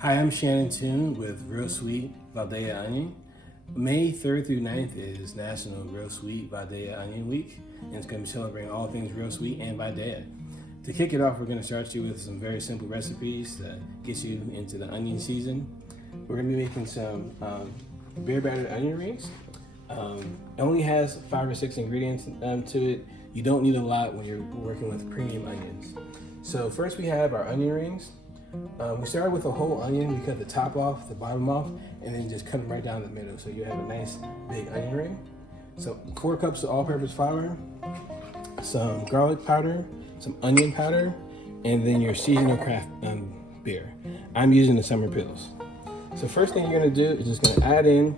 Hi, I'm Shannen Tune with Real Sweet Vidalia Onion. May 3rd through 9th is National Real Sweet Vidalia Onion Week, and it's going to be celebrating all things real sweet and Vidalia. To kick it off, we're going to start you with some very simple recipes that get you into the onion season. We're going to be making some beer battered onion rings. It only has 5 or 6 ingredients to it. You don't need a lot when you're working with premium onions. So first we have our onion rings. We started with a whole onion. We cut the top off, the bottom off, and then just cut them right down the middle. So you have a nice big onion ring. So 4 cups of all-purpose flour, some garlic powder, some onion powder, and then your seasonal craft beer. I'm using the Summer Pills. So first thing you're gonna do is just gonna add in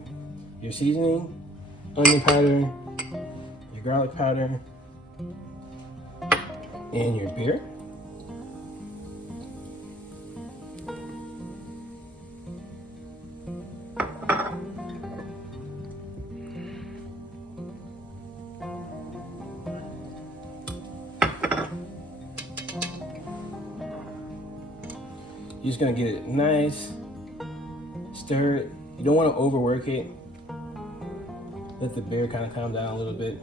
your seasoning, onion powder, your garlic powder, and your beer. You're just gonna get it nice, stir it. You don't want to overwork it. Let the beer kind of calm down a little bit.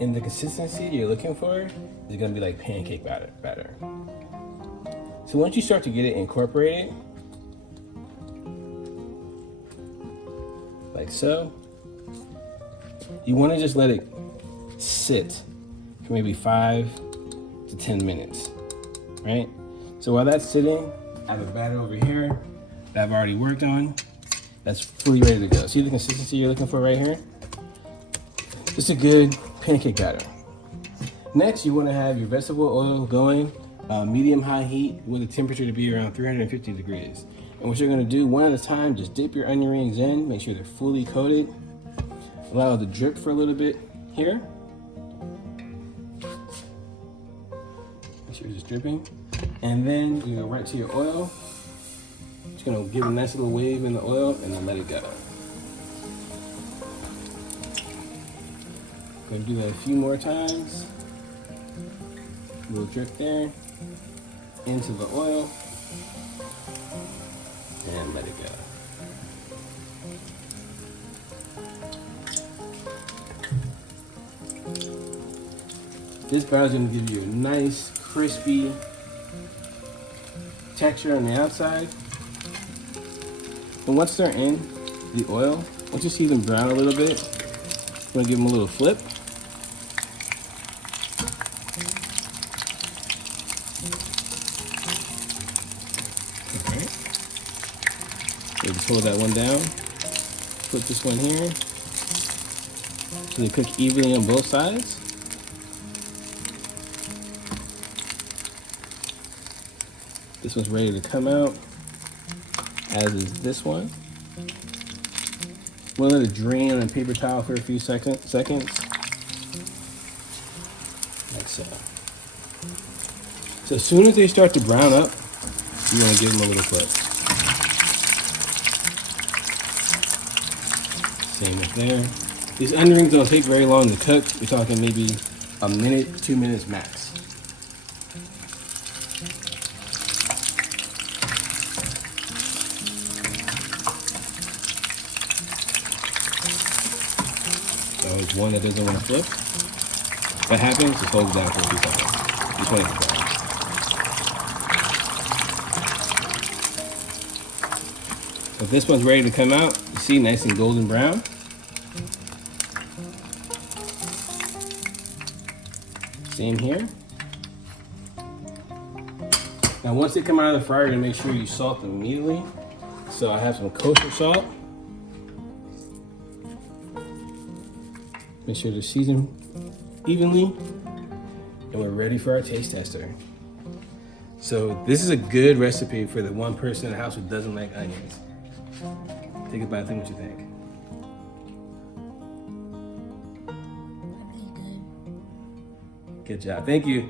And the consistency you're looking for is gonna be like pancake batter. So once you start to get it incorporated, like so, you want to just let it sit for maybe 5 to 10 minutes, right? So while that's sitting, I have a batter over here that I've already worked on. That's fully ready to go. See the consistency you're looking for right here? Just a good pancake batter. Next, you want to have your vegetable oil going, medium-high heat with a temperature to be around 350 degrees. And what you're going to do, one at a time, just dip your onion rings in, make sure they're fully coated. Allow it to drip for a little bit here. Make sure it's just dripping. And then you go right to your oil. Just gonna give a nice little wave in the oil and then let it go. Gonna do that a few more times. A little drip there into the oil and let it go. This batter is gonna give you a nice, crispy texture on the outside. And once they're in the oil, once you see them brown a little bit, I'm gonna give them a little flip. Okay. Maybe pull that one down. Put this one here. So they cook evenly on both sides. This one's ready to come out, as is this one. We'll let it drain on a paper towel for a few seconds, like so. So as soon as they start to brown up, you want to give them a little flip. Same with there. These onion rings don't take very long to cook. We're talking maybe a minute, 2 minutes max. So it's one that doesn't want to flip. If that happens, just hold it down for a few seconds. Just want it to brown. So if this one's ready to come out, you see, nice and golden brown. Same here. Now once they come out of the fryer, you're gonna make sure you salt them immediately. So I have some kosher salt. Make sure they're seasoned evenly, and we're ready for our taste tester. So this is a good recipe for the one person in the house who doesn't like onions. Take a bite, think what you think. Really good. Good job, thank you.